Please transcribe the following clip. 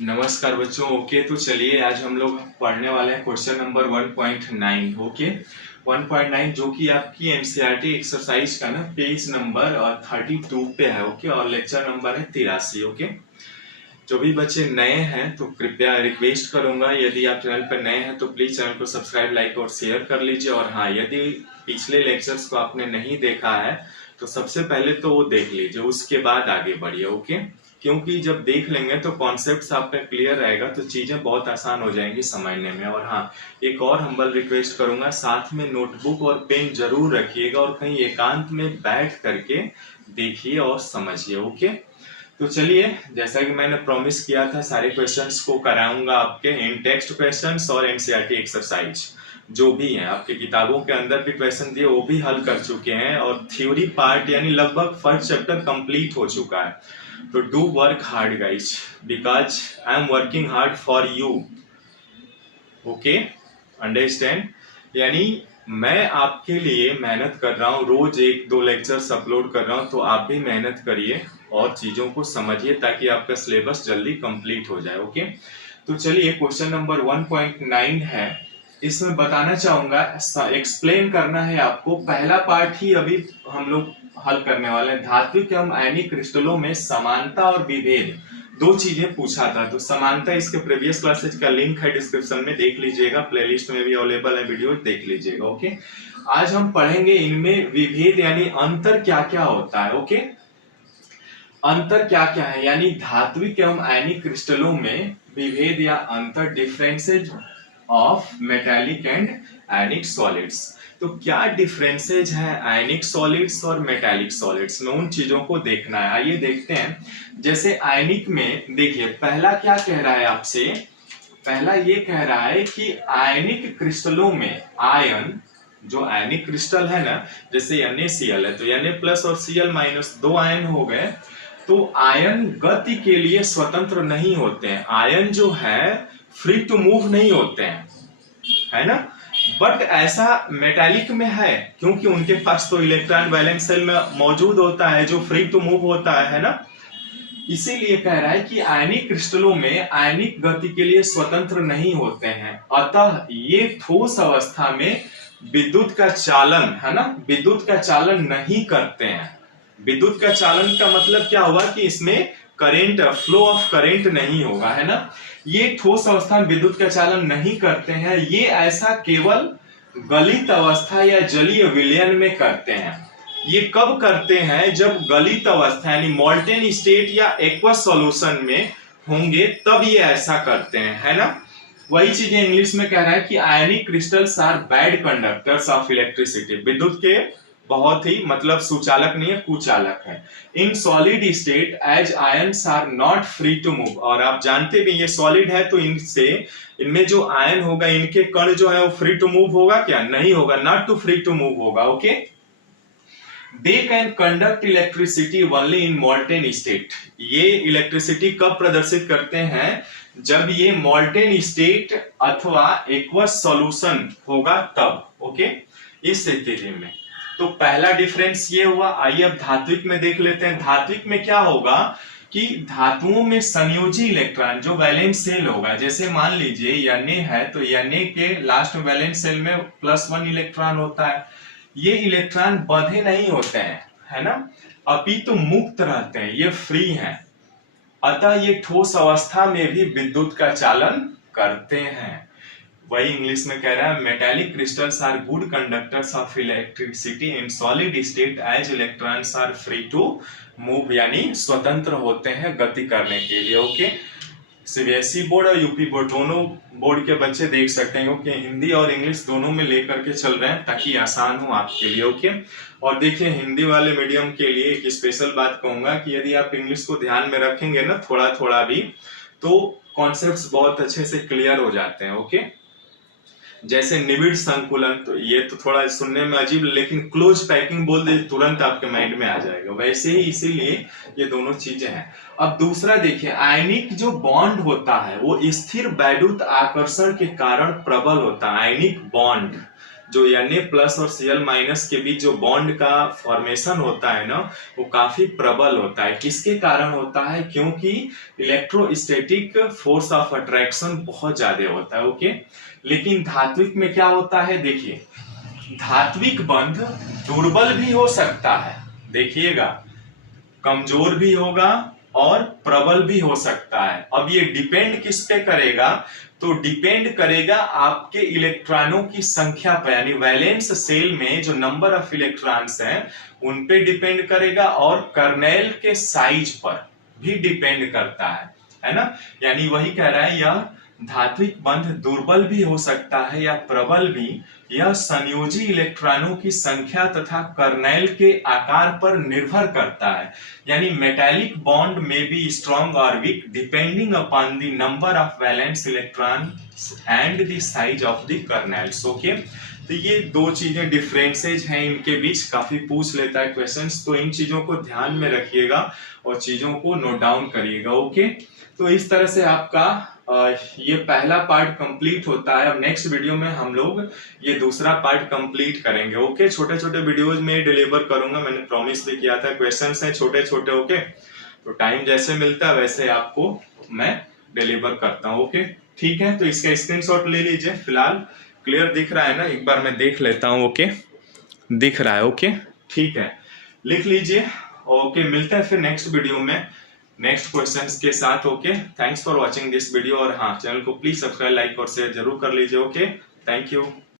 नमस्कार बच्चों। ओके, तो चलिए आज हम लोग पढ़ने वाले हैं क्वेश्चन नंबर 1.9। ओके, 1.9 जो कि आपकी एनसीईआरटी एक्सरसाइज का ना पेज नंबर 32 पे है। ओके, और लेक्चर नंबर है 83। ओके, जो भी बच्चे नए हैं तो कृपया रिक्वेस्ट करूंगा, यदि आप चैनल पर नए हैं तो प्लीज चैनल को सब्सक्राइब, लाइक और शेयर कर लीजिए। और हाँ, यदि पिछले लेक्चर्स को आपने नहीं देखा है तो सबसे पहले तो वो देख लीजिए, उसके बाद आगे बढ़िए। ओके, क्योंकि जब देख लेंगे तो कॉन्सेप्ट आपका क्लियर रहेगा तो चीजें बहुत आसान हो जाएंगी समझने में। और हाँ, एक और हम्बल रिक्वेस्ट करूंगा, साथ में नोटबुक और पेन जरूर रखिएगा और कहीं एकांत में बैठ करके देखिए और समझिए। ओके, तो चलिए, जैसा कि मैंने प्रॉमिस किया था, सारे क्वेश्चंस को कराऊंगा आपके इन टेक्स्ट क्वेश्चंस और एनसीईआरटी एक्सरसाइज जो भी हैं। आपके किताबों के अंदर भी क्वेश्चन दिए वो भी हल कर चुके हैं, और थ्योरी पार्ट यानी लगभग फर्स्ट चैप्टर कंप्लीट हो चुका है। तो do work hard guys, because I am working hard for you. Okay, understand? यानी मैं आपके लिए मेहनत कर रहा हूँ, रोज एक दो लेक्चर्स अपलोड कर रहा हूँ, तो आप भी मेहनत करिए और चीजों को समझिए ताकि आपका सिलेबस जल्दी कंप्लीट हो जाए। ओके, तो चलिए, क्वेश्चन नंबर 1.9 है। इसमें बताना चाहूंगा, एक्सप्लेन करना है आपको। पहला पार्ट ही अभी हम लोग हल करने वाले हैं। धात्विक एवं आयनिक क्रिस्टलों में समानता और विभेद दो चीजें पूछा था। तो समानता इसके प्रीवियस क्लासेज का लिंक है डिस्क्रिप्शन में, देख लीजिएगा, प्लेलिस्ट में भी अवेलेबल है, वीडियो देख लीजिएगा। ओके, आज हम पढ़ेंगे इनमें विभेद यानी अंतर क्या क्या होता है। ओके, अंतर क्या क्या है, यानी धात्विक एवं आयनिक क्रिस्टलों में विभेद या अंतर, differences of metallic and ionic solids. तो क्या डिफरेंसेज है आयनिक सॉलिड्स और मेटालिक सॉलिड्स में, उन चीजों को देखना है। आइए देखते हैं। जैसे आयनिक में देखिए, पहला क्या कह रहा है आपसे, पहला ये कह रहा है कि आयनिक क्रिस्टलों में आयन, जो आयनिक क्रिस्टल है ना, जैसे NaCl है तो Na प्लस और Cl माइनस दो आयन हो गए, तो आयन गति के लिए स्वतंत्र नहीं होते हैं। आयन जो है फ्री टू मूव नहीं होते हैं, है ना। बट ऐसा मेटालिक में है, क्योंकि उनके पास तो इलेक्ट्रॉन वैलेंस शेल में मौजूद होता है जो फ्री टू मूव होता है ना। इसीलिए कह रहा है कि आयनिक क्रिस्टलों में आयनिक गति के लिए स्वतंत्र नहीं होते हैं, अतः ये ठोस अवस्था में विद्युत का चालन, है ना, विद्युत का चालन नहीं करते हैं। विद्युत का चालन का मतलब क्या होगा कि इसमें करंट, फ्लो ऑफ करंट नहीं होगा, है ना। ये ठोस अवस्था में विद्युत का चालन नहीं करते हैं। ये ऐसा केवल गलित अवस्था या जलीय विलयन में करते हैं। ये कब करते हैं, जब गलित अवस्था यानी मोल्टेन स्टेट या एक्वस सॉल्यूशन में होंगे, तब ये ऐसा करते हैं, है ना। वही चीज इंग्लिश में कह रहा है कि ionic crystals are bad conductors of electricity. विद्युत के बहुत ही मतलब सुचालक नहीं है, कुचालक है। In solid state as ions are not free to move. और आप जानते भी ये सॉलिड है तो इनसे, इनमें जो आयन होगा, इनके कण जो है वो फ्री टू मूव होगा क्या? नहीं होगा, not too free to move होगा। Okay, they can conduct electricity only in molten state. ये इलेक्ट्रिसिटी कब प्रदर्शित करते हैं? जब ये मोल्टेन स्टेट अथवा एक्वस सॉल्यूशन होगा तब। ओके, इस स्थिति में तो पहला डिफरेंस ये हुआ। आइए अब धात्विक में देख लेते हैं। धात्विक में क्या होगा कि धातुओं में संयोजी इलेक्ट्रॉन, जो वैलेंस सेल होगा, जैसे मान लीजिए Na है तो Na के लास्ट में वैलेंस सेल में +1 इलेक्ट्रॉन होता है। ये इलेक्ट्रॉन बंधे नहीं होते हैं, है ना, अपितु मुक्त रहते हैं, ये फ्री हैं, अतः ये ठोस अवस्था में भी विद्युत का चालन करते हैं। वही इंग्लिश में कह रहा है, metallic crystals are good conductors of electricity in solid state as electrons are free to move, यानी स्वतंत्र होते हैं गति करने के लिए। ओके, सीबीएसई बोर्ड और यूपी बोर्ड दोनों बोर्ड के बच्चे देख सकते हैं, क्योंकि हिंदी और इंग्लिश दोनों में लेकर के चल रहे हैं ताकि आसान हो आपके लिए। ओके, और देखिए, हिंदी वाले मीडियम के लिए एक स्पेशल बात कहूंगा कि यदि आप इंग्लिश को ध्यान में रखेंगे ना थोड़ा थोड़ा भी, तो कॉन्सेप्ट्स बहुत अच्छे से क्लियर हो जाते हैं। ओके, जैसे निबिड़ संकुलन, तो ये तो थोड़ा सुनने में अजीब, लेकिन क्लोज पैकिंग बोल दे तुरंत आपके माइंड में आ जाएगा, वैसे ही इसीलिए ये दोनों चीजें हैं। अब दूसरा देखिए, आयनिक जो बॉन्ड होता है वो स्थिर वैद्युत आकर्षण के कारण प्रबल होता है। आयनिक बॉन्ड जो Na+ और Cl- के बीच जो बॉन्ड का फॉर्मेशन होता है ना, वो काफी प्रबल होता है। किसके कारण होता है? क्योंकि इलेक्ट्रोस्टैटिक फोर्स ऑफ अट्रैक्शन बहुत ज्यादा होता है। ओके, लेकिन धात्विक में क्या होता है? देखिए, धात्विक बंध दुर्बल भी हो सकता है, देखिएगा, कमजोर भी होगा और प्रबल भी हो सकता है। अब ये डिपेंड किस पे करेगा? तो डिपेंड करेगा आपके इलेक्ट्रॉनों की संख्या पर, यानी वैलेंस सेल में जो नंबर ऑफ इलेक्ट्रॉन्स हैं उन पे डिपेंड करेगा, और कर्नेल के साइज पर भी डिपेंड करता है ना। यानी वही कह रहा है, यह धात्विक बंध दुर्बल भी हो सकता है या प्रबल भी, यह संयोजी इलेक्ट्रॉनों की संख्या तथा कर्नेल के आकार पर निर्भर करता है। यानी मेटालिक बॉन्ड में बी स्ट्रॉन्ग और weak depending upon the number of valence electron and the size of the kernels. Okay, तो ये दो चीजें डिफरेंसेज हैं इनके बीच, काफी पूछ लेता है क्वेश्चंस, तो इन चीजों को ध्यान में रखिएगा और चीजों को नोट डाउन करिएगा। ओके, तो इस तरह से आपका ये पहला पार्ट कंप्लीट होता है। अब नेक्स्ट वीडियो में हम लोग ये दूसरा पार्ट कंप्लीट करेंगे। ओके, छोटे छोटे वीडियोज में डिलीवर करूंगा, मैंने प्रॉमिस भी किया था। क्वेश्चंस हैं छोटे छोटे। ओके, तो टाइम जैसे मिलता है वैसे आपको मैं डिलीवर करता हूँ। ओके, ठीक है, तो इसका स्क्रीनशॉट ले लीजिए। फिलहाल क्लियर दिख रहा है ना? एक बार मैं देख लेता हूँ। ओके, दिख रहा है? ओके, ठीक है, लिख लीजिए। ओके, मिलता है फिर नेक्स्ट वीडियो में नेक्स्ट क्वेश्चंस के साथ। Okay, thanks for watching this video, और हाँ, चैनल को प्लीज सब्सक्राइब, लाइक और शेयर जरूर कर लीजिए। Okay, thank you.